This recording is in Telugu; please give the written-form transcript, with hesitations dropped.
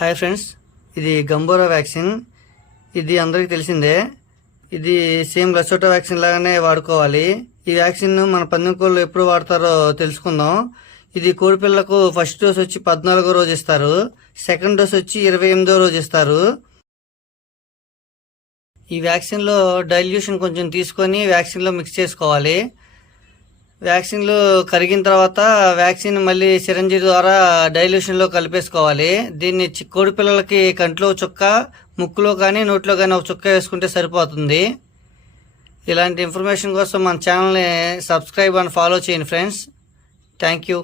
హాయ్ ఫ్రెండ్స్, ఇది గంబోరా వ్యాక్సిన్. ఇది అందరికీ తెలిసిందే. ఇది సేమ్ లసోటా వ్యాక్సిన్ లాగానే వాడుకోవాలి. ఈ వ్యాక్సిన్ మన పందెం కోళ్ళు ఎప్పుడు వాడతారో తెలుసుకుందాం. ఇది కోడిపిల్లకు ఫస్ట్ డోస్ వచ్చి 14వ రోజు ఇస్తారు. సెకండ్ డోస్ వచ్చి 28వ రోజు ఇస్తారు. ఈ వ్యాక్సిన్లో డైల్యూషన్ కొంచెం తీసుకొని వ్యాక్సిన్లో మిక్స్ చేసుకోవాలి. వ్యాక్సిన్లు కరిగిన తర్వాత వ్యాక్సిన్ మళ్ళీ సిరంజి ద్వారా డైల్యూషన్లో కలిపేసుకోవాలి. దీన్ని కోడి పిల్లలకి కంట్లో చుక్క, ముక్కులో కానీ నోట్లో కానీ ఒక చుక్క వేసుకుంటే సరిపోతుంది. ఇలాంటి ఇన్ఫర్మేషన్ కోసం మన ఛానల్ని సబ్స్క్రైబ్ అండ్ ఫాలో చేయండి ఫ్రెండ్స్. Thank you.